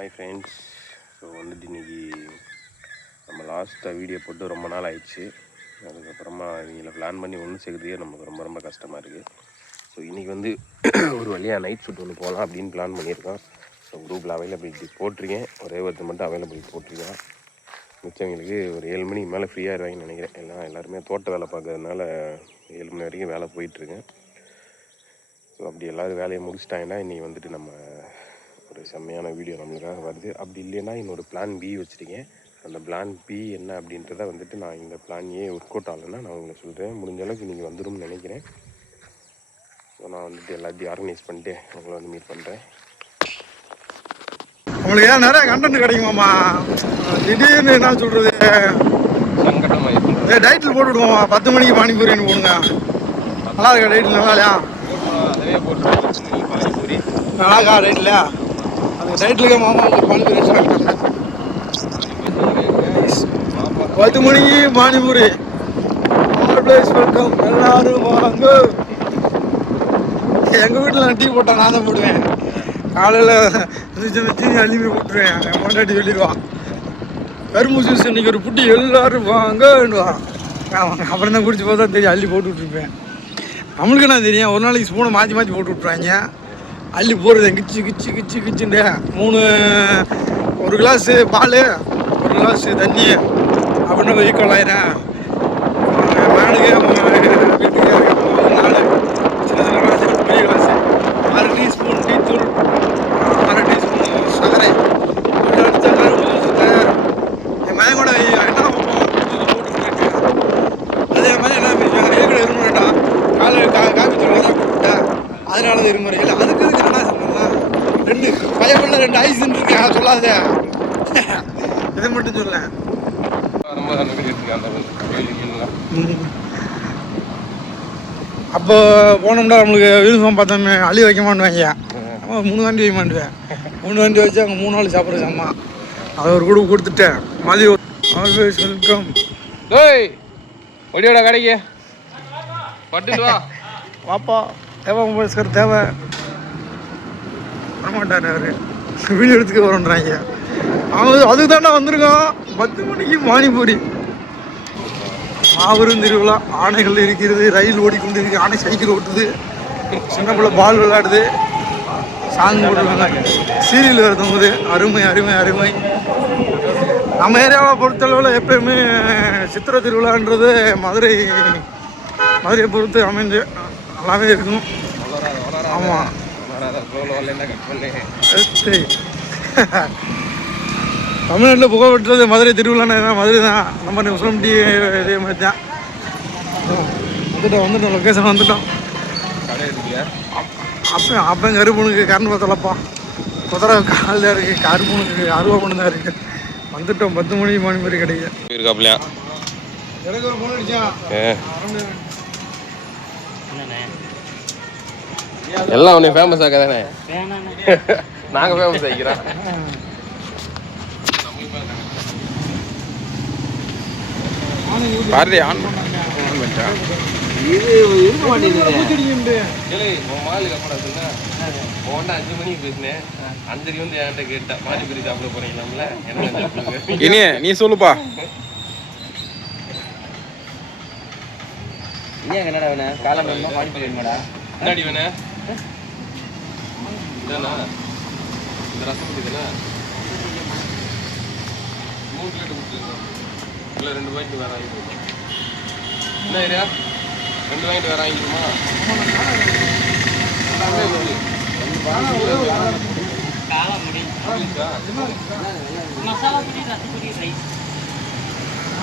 Hi friends. So வந்துட்டு இன்றைக்கி நம்ம லாஸ்ட்டாக வீடியோ போட்டு ரொம்ப நாள் ஆயிடுச்சு. அதுக்கப்புறமா இவங்களை பிளான் பண்ணி ஒன்று சேர்க்குறதே நமக்கு ரொம்ப ரொம்ப கஷ்டமாக இருக்குது. ஸோ இன்றைக்கி வந்து ஒரு வழியாக நைட் ஷூட் ஒன்று போகலாம் அப்படின்னு பிளான் பண்ணியிருக்கோம். ஸோ குரூப்பில் அவைலபிலிட்டி போட்டிருக்கேன். ஒரே ஒருத்தர் மட்டும் அவைலபிலிட்டி போட்டிருக்கேன். மிச்சவங்களுக்கு ஒரு 7 மணிக்கு மேலே ஃப்ரீயாக இருவாங்கன்னு நினைக்கிறேன். எல்லாருமே தோட்ட வேலை பார்க்கறதுனால 7 மணி வரைக்கும் வேலை போயிட்டுருக்கேன். ஸோ அப்படி எல்லோரும் வேலையை முடிச்சிட்டாங்கன்னா இன்றைக்கி வந்துட்டு நம்ம ஒரு செம்மையான வீடியோ நம்மளுக்காக வருது. அப்படி இல்லைன்னா இன்னொரு பிளான் பி வச்சுருக்கேன். அந்த பிளான் பி என்ன அப்படின்றத வந்துட்டு நான் இந்த பிளான் ஏ ஒர்க் அவுட் ஆகலைன்னா நான் உங்களுக்கு சொல்கிறேன். முடிஞ்ச அளவுக்கு இன்றைக்கி வந்துடும்னு நினைக்கிறேன். ஸோ நான் வந்துட்டு எல்லாத்தையும் ஆர்கனைஸ் பண்ணிட்டு உங்களை வந்து மீட் பண்ணுறேன். உங்களுக்கு ஏன் நிறைய கண்டென்ட் கிடைக்குமாம்மா? திடீர்னு என்ன சொல்கிறது, சங்கடமாக டைட்டில் போட்டு விடுவோம்மா. 10 மணிக்கு பானிபூரின்னு போடுங்க. நல்லா இருக்கா டைட்டில்? நல்லா இல்லையா? நல்லா இருக்கா டைட்டில்? அந்த டைட்டிலுக்கே மாமா பானிபூரி 10 மணிக்கு பானிபூரி. வெல்கம், எல்லாரும் வாங்க. எங்கள் வீட்டில் நான் டீ போட்டேன், நான் தான் போடுவேன். காலையில் வச்சு அள்ளிமே போட்டுருவேன். என் பொண்டாட்டி சொல்லிடுவான், கரும்பு ஜூஸ் இன்னைக்கு ஒரு புட்டி எல்லாரும் வாங்கன்னுவான். அப்புறம் தான் குடிச்சு பார்த்தா தெரியும், அள்ளி போட்டு விட்ருப்பேன். நம்மளுக்கு என்ன தெரியும், ஒரு நாளைக்கு ஸ்பூனை மாற்றி மாற்றி போட்டு விட்ருவாங்க. அள்ளி போடுறது கிச்சு கிச்சு கிச்சு கிச்சுண்டு 1 கிளாஸு பால், 1 கிளாஸு தண்ணி அப்படின்னு ஈக்குவல் ஆயிரும். மேனுக்கு வீட்டுக்கு 4 சின்ன சின்ன கிளாஸ், பெரிய கிளாஸு 6 டீஸ்பூன் டீ தூள், 6 டீஸ்பூன் சர்க்கரை அடித்தா தயார். என் மகன் கூட என்ன போட்டுருக்கு. அதே மாதிரி என்ன ஏற்கனவே இருமுறைட்டா காலையில் காப்பி தூள் தான் போட்டுவிட்டேன். அதனால தான் இருமுறை இல்லை. அதுக்கு என்ன சொன்னேன், 2 பயப்படல 2 ஐஸ்ன்னு இருக்கேன். சொல்லாத, இதை மட்டும் சொல்லேன். அப்போ போனோம்னா நம்மளுக்கு யூனிஃபார்ம் பார்த்தோமே அள்ளி வைக்க மாட்டுவாங்க. 3 வண்டி வைக்க மாட்டுவேன். 3 வண்டி வச்சு அங்கே 3 நாள் சாப்பிட்றது அம்மா. அதை ஒரு குரூப் கொடுத்துட்டேன். மதியம் ஆல்வேஸ் வெல்கம். ஒடியோட கடைக்கு பட்டு வா வாப்பா. தேவை மொபைல்ஸ்கர் தேவை வரமாட்டார். அவர் வீடியோ எடுத்துக்க வரன்றாங்க. அதுக்கு தாண்டா வந்திருக்கோம். 10 மணிக்கு பானிபூரி. மாபெரும் திருவிழா. ஆணைகள் இருக்கிறது, ரயில் ஓடிக்கொண்டு இருக்கு, ஆணை சைக்கிள் ஓட்டுது, சின்ன பிள்ளை பால் விளையாடுது, சாங் போட்டுருக்காங்க, சீரியல் வேறு தொங்குது. அருமை அருமை அருமை. நம்ம ஏரியாவை பொறுத்தளவில் எப்பயுமே சித்திரை திருவிழான்றது மதுரையை பொறுத்து அமைஞ்சு நல்லாவே இருக்கும். ஆமாம், தமிழ்நாட்டில் புகழ்பெற்றது மதுரை திருவிழான்னு மதுரை தான். நம்ம முஸ்லிம் டீ இதே மாதிரி தான். வந்துட்டோம் லொக்கேஷன் வந்துட்டோம். அப்போ கருப்பனுக்கு கரண்ட் பார்த்தலப்பா, குதிரை கால் தான் இருக்குது, கருப்பனுக்கு அருவாப்பணம் தான் இருக்குது. வந்துட்டோம். 10 மணிக்கு பானிபூரி கிடைக்கும். இருக்காப்லையா எனக்கு ஒரு ஃபோன் அடிச்சான். எல்லாம் உன்னை ஃபேமஸ் ஆக்க தானே நாங்கள் ஃபேமஸ் ஆகிக்கிறோம். பாரதி ஆன் பண்ணிட்டான். இது இருக்க மாட்டேங்குது. 5 மணிக்கு பேசினேன். 5 வந்து என்கிட்ட கேட்டேன், பானிபூரி சாப்பிட போறீங்களாம்ல, என்ன நீ சொல்லுப்பா. என்னடா வேணா காலம் வேணுமா பானிபூரி வேணுமாடா? என்னடி வேணா? இதானா இந்த ரசம் தானே 3 பிளேட் கொடுத்துருக்கோம். இல்லை 2 வாங்கிட்டு வேற வாங்கிட்டு என்ன ஏரியா 2 வாங்கிட்டு வேற வாங்கிக்குமா?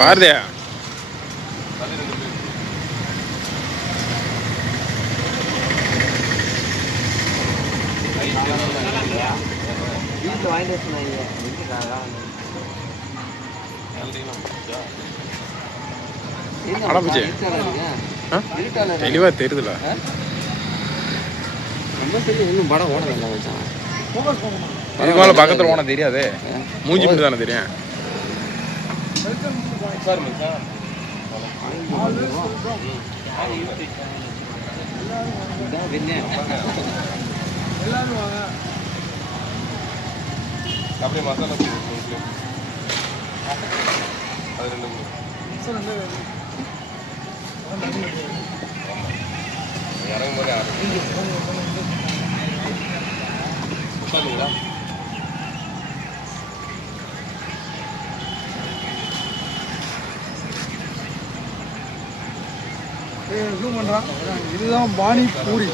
பாரதியா தெளிவா தெரியுதுல. இன்னும் படம் ஓட இதுக்கு மேலே பக்கத்தில் ஓன தெரியாது, மூஞ்சி மட்டும் தானே தெரியும். எல்லாரும் வாங்க. அப்படியே மசாலா அது 2 இறங்கும் போதே உட்காந்துங்களா இதுதான் பானி பூரி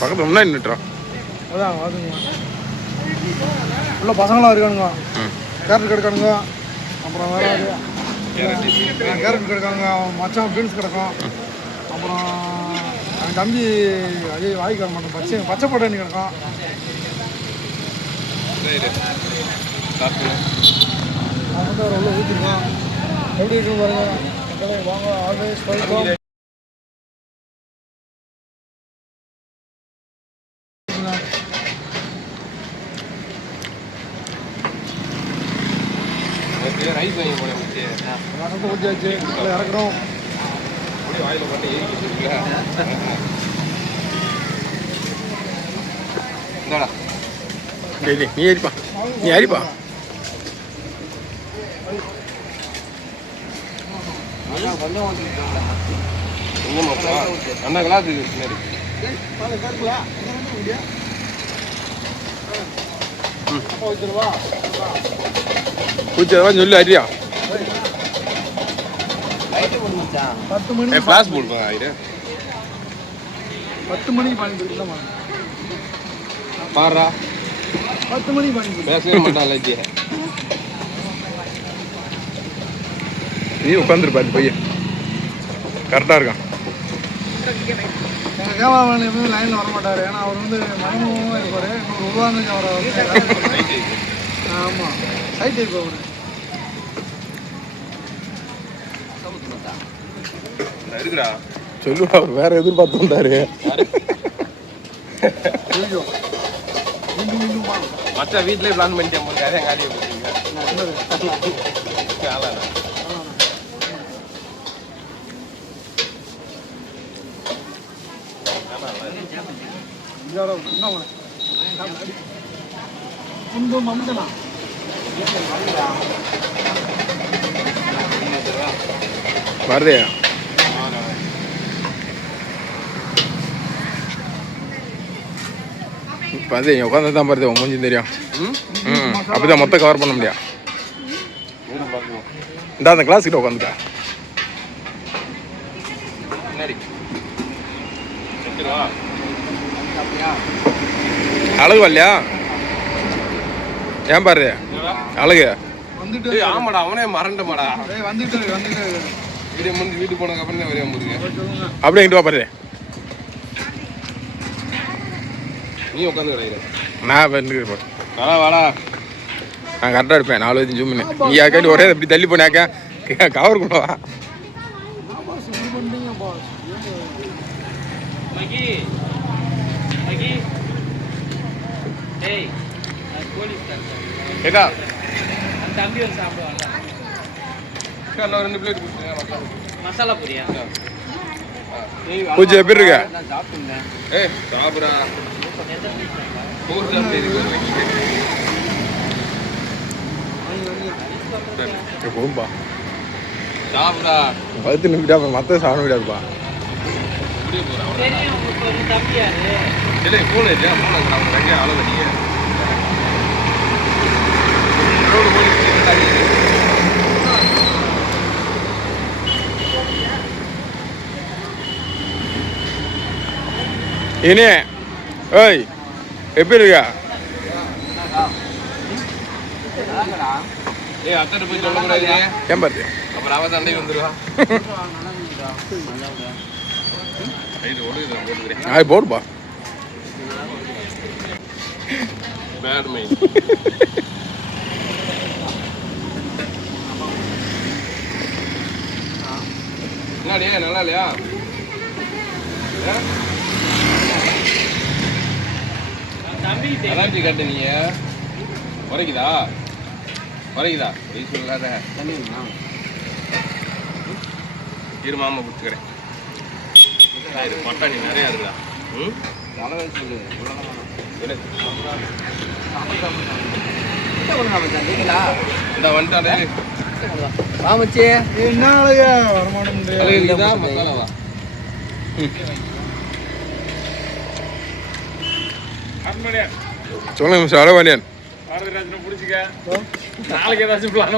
பக்கத்துல முன்னாடி நின்றுறான். அதான் அதுங்க உள்ள பசங்களாம் இருக்கானுங்க. கேரட் கிடக்கானுங்க. அப்புறம் வேறு கேரட் கிடக்கானுங்க. மச்சான் பீன்ஸ் கிடக்கும். அப்புறம் என் தம்பி அதே வாய்க்க மாட்டோம் பச்சை பட்டாணி கிடக்கும். நான் வந்து ஒரு உள்ள ஊற்றிருக்கோம். எப்படி இருக்குன்னு பாருங்க. வாங்க ஆல்வேஸ் வெல்கம். ரைஸ் வாங்கி போனேன் ரசத்தை ஊற்றியாச்சு. இறக்குறோம். அப்படியே வாயில் போட்டு ஏறிக்கிட்டு இந்தாடா நீ ஏறிப்பா நீ ஏறிப்பா அண்ணா கிளாஸ் பின்னாடி பூச்சதான் சொல்லு அறியா 10 மணி கிளாஸ் போடுப்பா ஆயிரு 10 மணிக்கு பானி கொடுக்கலாமா பாடுறா 10 மணிக்கு பானி கொடுக்கலாம். பேசவே மாட்டான் லட்சிய நீ உட்காந்துருப்பாரு பையன் கரெக்டாக இருக்கான். எங்கள் கேமராமேன் எப்பவுமே லைனில் வர மாட்டார். ஏன்னா அவர் வந்து மனமும் இருப்பார். இன்னொரு உருவாங்க அவரை ஆமாம் சைட் டைப் அவர். இருக்குடா சொல்லு அவர் வேற எதிர்பார்த்து வந்தாரு. ஐயோ மீண்டும் மீண்டும் வா. மற்ற வீட்டிலே பிளான் பண்ணிட்டேன் போது அதே காலியை போட்டீங்க வருதே இப்போ அது உட்காந்து தான் பாருது உன் மூஞ்சி தெரியும். அப்படிதான் மொத்தம் கவர் பண்ண முடியும். இந்த அந்த கிளாஸ் கிட்ட உட்காந்துக்கா அழகு வரலையா ஏன் பாரு அழகு வந்துட்டு ஆமாடா அவனே மறண்டமாடா வந்துட்டு வந்துட்டு வீடியோ முடிஞ்சு வீட்டுக்கு போனதுக்கு அப்புறம் தான் வரையா முருங்க அப்படியே எங்கிட்டு வா பாரு. நீ உட்காந்து கிடையாது நான் வந்து வாடா வாடா நான் கரெக்டாக இருப்பேன் 4 வயது ஜூம் பண்ணி நீ யாக்காண்டி ஒரே இப்படி தள்ளி போனாக்கா கவர் கொடுவா. ஏக்கா தம்பி வந்து சாப்பிடுவாங்க இன்னும் 2 பிளேட் கொடுத்துருங்க மசாலா பூரியா பூச்சி எப்படி இருக்க? நான் சாப்பிட்டுருந்தேன். ஏய் சாப்பிடா போகும்பா சாப்பிடா பழுத்து நிமிட்டா அப்புறம் மற்ற சாப்பிட முடியாதுப்பா. தெரியும் உங்களுக்கு ஒரு தம்பி யாரு இல்லை ஃபோன் ஆச்சா ஃபோன் ஆச்சு அவங்க தங்க ஆள வண்டிங்க இனி ஏய் எப்படி இருக்கா? ஏய் அத்தனை போய் சொல்லக்கூடாது ஏன் பாரு அப்புறம் அவன் சண்டைக்கு வந்துடுவா போட்டுக்கிறேன் அது போடுப்பா. பேட் மைண்ட் என்னடியே நல்லா இல்லையா தம்பி அலர்ஜி கட்டு நீங்க குறைக்குதா குறைக்குதா வெய் சொல்லாத இரு மாமா பிடிச்சிக்கிறேன் பட்டாணி நிறையா இருக்குதா ம் இந்த வந்துட்டாலே என்ன அழகா வருமானம் இதுதான் மசாலாவா சொல்லுங்க மிஸ்டர் அழவாணியன் நாளைக்கு ஏதாச்சும் பிளான்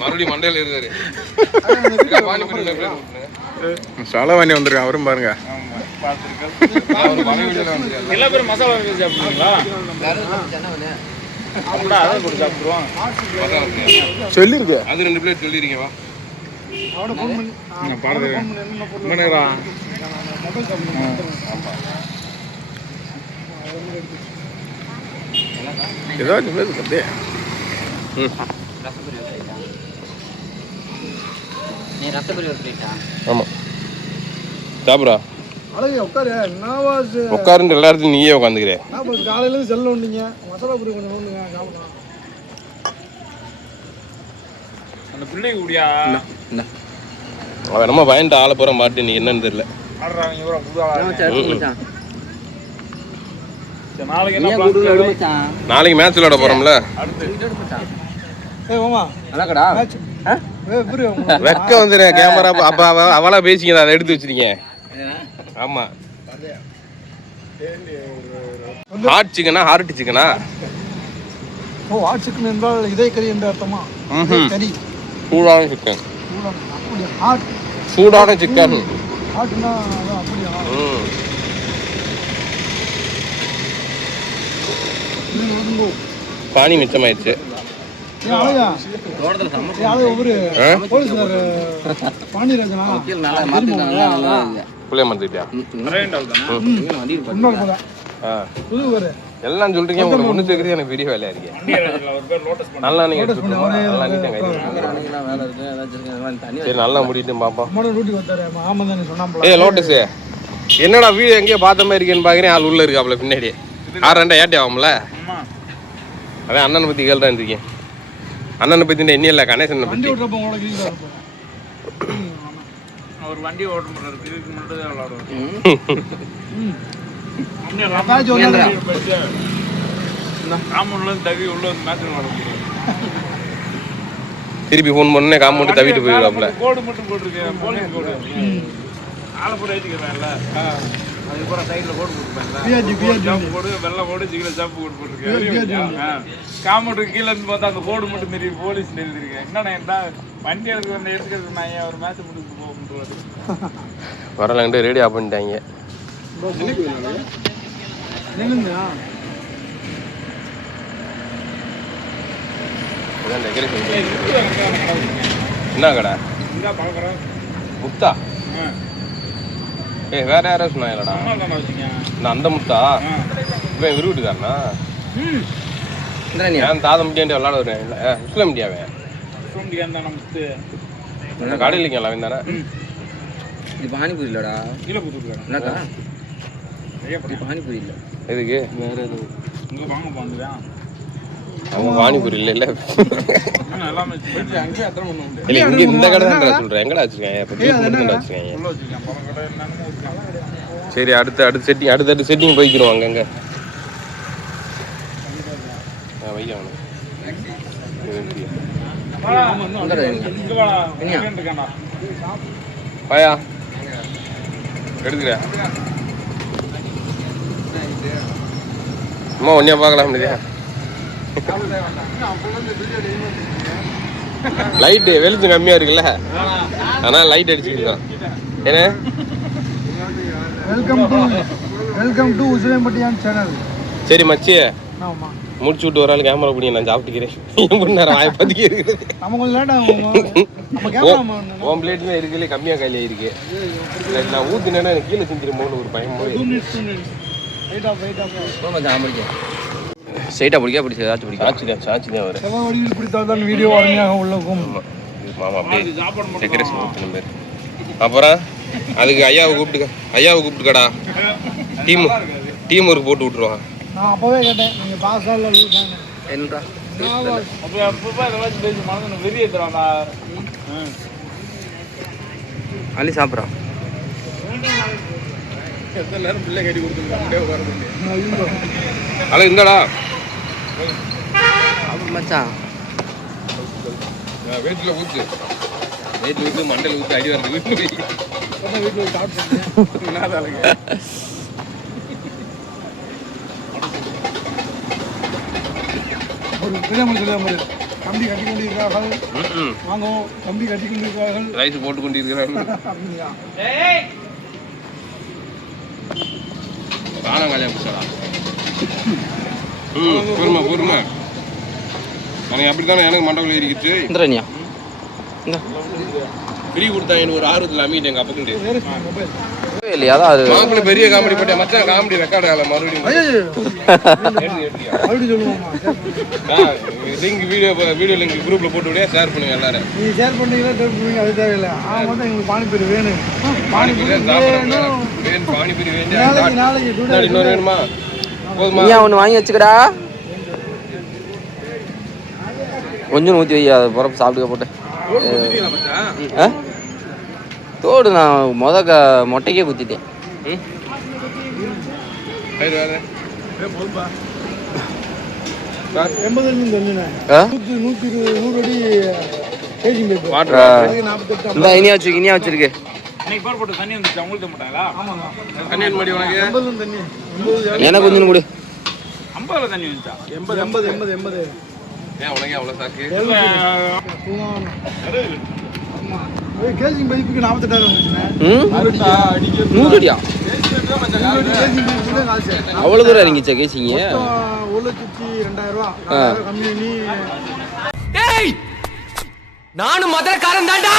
மறுபடியும் மண்டையில் இருக்காரு அழவாணி வந்திருக்கான் அவரும் பாருங்க எல்லா பேரும் மசாலா சாப்பிடுவீங்களா அதான் கூட சாப்பிடுவோம் சொல்லிருக்கு அது 2 பிளேட் சொல்லிருக்கீங்க வா ஏதாச்சும் பேசு கத்தே நீ ரசப்பரி ஒரு பிளேட்டா ஆமாம் சாப்பிட்றா அழகு உட்காரு என்னவாஸ் உட்காருன்ற எல்லாத்தையும் நீயே உட்காந்துக்கிறேன் காலையிலேருந்து செல்ல ஒன்றுங்க மசாலா பொடி கொஞ்சம் ஒன்றுங்க சாப்பிடலாம் அந்த பிள்ளைங்க கூடியா அவன் நம்ம பயன்ட்டு ஆளை போகிற மாட்டு நீ என்னன்னு தெரியல நாளைக்கு என்ன நாளைக்கு மேட்ச் விளையாட போகிறோம்ல ஏ மாமா நல்லாக்கடா வெக்க வந்துடுறேன் கேமரா அப்போ அவளா பேசிங்க அதை எடுத்து வச்சிருக்கீங்க ஆமாம் ஹாட் சிக்கனா ஹார்ட் சிக்கனா ஓ ஹாட் சிக்கன் என்றால் இதய கறி என்ற அர்த்தமா கறி சூடான சிக்கன் அப்படியா ஹாட் சூடான சிக்கன் ஹாட்னா அதான் அப்படியா பானி மிச்சமாயிடுச்சு அழகா அழகு ஒவ்வொரு போலீஸ்கார் பாண்டியராஜனா புள்ளைய மறந்துட்டியா இன்னொரு போல புது ஒரு எல்லாம் சொல்றீங்க உங்களுக்கு ஒன்று சேர்க்கறது எனக்கு பெரிய வேலையா இருக்கு நல்லா நீங்க நல்லா சரி நல்லா முடிட்டு பாப்போம் ரூட்டி வந்தாரு ஆமா தானே சொன்னா ஏ லோட்டஸ் என்னடா வீடு எங்கேயோ பார்த்த மாதிரி இருக்கேன்னு பாக்குறேன் ஆள் உள்ள இருக்காப்ல பின்னாடி 6 ஏட்டி ஆகும்ல அதான் அண்ணனை பத்தி கேள்தான் இருக்கேன் அண்ணனை பத்தி என்ன இல்லை கணேசனை பத்தி அவர் வண்டி ஓட்ட முடியாது இதுக்கு மட்டும் தான் விளையாடுவார் தவி உள்ள வந்து மேட்ச் விளையாட முடியாது திருப்பி ஃபோன் பண்ணே காம்பவுண்ட் தவிட்டு போயிடுவாப்ல கோடு மட்டும் போட்டிருக்கேன் போலீஸ் கோடு ஆளை போட்டு ஏற்றிக்கிறேன்ல அதுக்கப்புறம் சைடில் கோடு போட்டுருப்பேன்ல ஜாம்பு கோடு வெள்ளை கோடு ஜிகில் ஜாம்பு கோடு போட்டிருக்கேன் காம்பவுண்டுக்கு கீழே இருந்து பார்த்தா அந்த கோடு மட்டும் தெரியும் போலீஸ் எழுதிருக்கேன் என்னண்ணா என்ன வண்டி எடுத்து வந்து எடுத்துக்கிறது நான் ஒரு மேட்ச் முடிச்சு போக வரலான்ட்டு ரெடி ஆஃப் பண்ணிட்டாங்க என்ன கடை முத்தா ஏய் வேற யாரும் சொன்னாங்களா நான் அந்த முத்தா இவன் விருவிட்டுக்காரனா ஏன் தாத முடியாண்டி விளாட வருவேன் இல்லை முஸ்லிம் முடியாவே கடையில் இல்லைங்களா அவன் தானே இது பானிபூரி இல்லடா கீழே போட்டுருக்காங்க என்னக்கா இது பானிபூரி இல்லை எதுக்கு வேற எதுவும் இங்கே வாங்க போந்துதான் அவங்க பானிபூரி இல்லை இல்லை எல்லாமே அங்கேயே அட்டன் பண்ண முடியாது இல்லை இங்கே இந்த கடை தான் சொல்கிறேன் எங்கடா வச்சுருக்கேன் இப்போ வச்சுருக்கேன் சரி அடுத்த செட்டிங் போய்க்கிறோம் அங்கங்கே வைக்கணும் பாயா எடுத்துக்கிறேன் அம்மா ஒன்றையா பார்க்கலாம் முடியா லைட்டு வெளிச்சம் கம்மியாக இருக்குல்ல ஆனால் லைட் அடிச்சுக்கிட்டோம் என்ன வெல்கம் டு உசிலம்பட்டியான் சேனல் சரி மச்சி ஆமா முடிச்சு விட்டு ஒரு ஆள் கேமரா பிடி நான் சாப்பிட்டுக்கிறேன் நேரம் வாய் பத்திக்க இருக்குது நம்ம கொஞ்சம் லேட் ஆகும் உன் பிளேட்ல இருக்குல்ல கம்மியாக கையில் இருக்கு நான் ஊற்றினேன்னா எனக்கு கீழே செஞ்சிருமோன்னு ஒரு பயம் போய் ஸ்ட்ரைட்டாக பிடிக்க பிடிச்சி ஏதாச்சும் பிடிக்கும் சாட்சி தான் வரும் வடிவில் பிடித்தால்தான் வீடியோ அருமையாக உள்ளக்கும் மாமா அப்படியே டெக்கரேஷன் ஊற்றின பேர் அப்புறம் அதுக்கு ஐயாவை கூப்பிட்டுக்கடா டீம் ஒர்க் போட்டு விட்ருவான் நான் அப்பவே கேட்டேன் நீங்க பாஸ் ஆகல என்னடா பேசி மனது வெளியே தரான்டா அள்ளி சாப்பிட்றான் எத்தனை நேரம் பிள்ளை கட்டி கொடுத்துருக்காங்க அல இந்தடா மச்சான் வீட்டில் ஊற்று வீட்டில் ஊற்று மண்டையில் ஊற்று அடி வருது வீட்டில் வீட்டில் சாப்பிட்டு ஒரு பெரியம்மா சொல்லுவாங்க கம்பி கட்டி கொண்டிருக்கிறார்கள் வாங்கும் கம்பி கட்டி கொண்டிருக்கிறார்கள் ரைஸ் போட்டு கொண்டிருக்கிறார்கள் அப்படியா காணம் கல்யாணம் பிடிச்சடா பொறுமை பொறுமை எனக்கு அப்படித்தானே எனக்கு மண்டபத்தில் இருக்கிச்சு இந்திரனியா இந்த ஃப்ரீ கொடுத்தா எனக்கு ஒரு ஆர்வத்தில் அமைக்கிட்டு எங்கள் அப்பக்குண்டு இல்லையா அதான் அது மாப்பிள்ள பெரிய காமெடி போட்டேன் மச்சான் காமெடி ரெக்கார்ட் ஆகல மறுபடியும் அப்படி சொல்லுவாமா லிங்க் வீடியோ லிங்க் குரூப்பில் போட்டு விட ஷேர் பண்ணுங்க எல்லாரும் நீ ஷேர் பண்ணீங்களா ஷேர் பண்ணுவீங்க அது தேவையில்லை மட்டும் எங்களுக்கு பானிபூரி வேணும் பானிபூரி வேணும் பானிபூரி வேணும் நாளைக்கு இன்னொரு வேணுமா போதுமா நீ ஒன்று வாங்கி வச்சுக்கடா கொஞ்சம் ஊற்றி வை அதை புறப்பு சாப்பிட்டுக்க போட்டு தோடு நான் மொட்டைக்கே குத்திட்டேன் வேறு 80 தெரிஞ்சுனேன் 100 அடி பேசிங் பேப்பர் வாட்டர் இந்த இனியா வச்சிருக்கு இன்னைக்கு போர் போட்டு தண்ணி வந்துச்சு அவங்களுக்கு மாட்டாங்களா ஆமாங்க தண்ணி மடி உனக்கு 80 தண்ணி எனக்கு கொஞ்சம் கொடு 50 தண்ணி வந்துச்சா 80 ஏன் உனக்கு அவ்வளோ சாக்கு கேசிங் பைப்புக்கு 48,000 வந்துச்சுண்ணே 100 அடியா அவ்வளோ தூரம் இறங்கிச்சா கேசிங்க 1,02,000 கம்மி பண்ணி நானும் மதுரக்காரன் தான்டா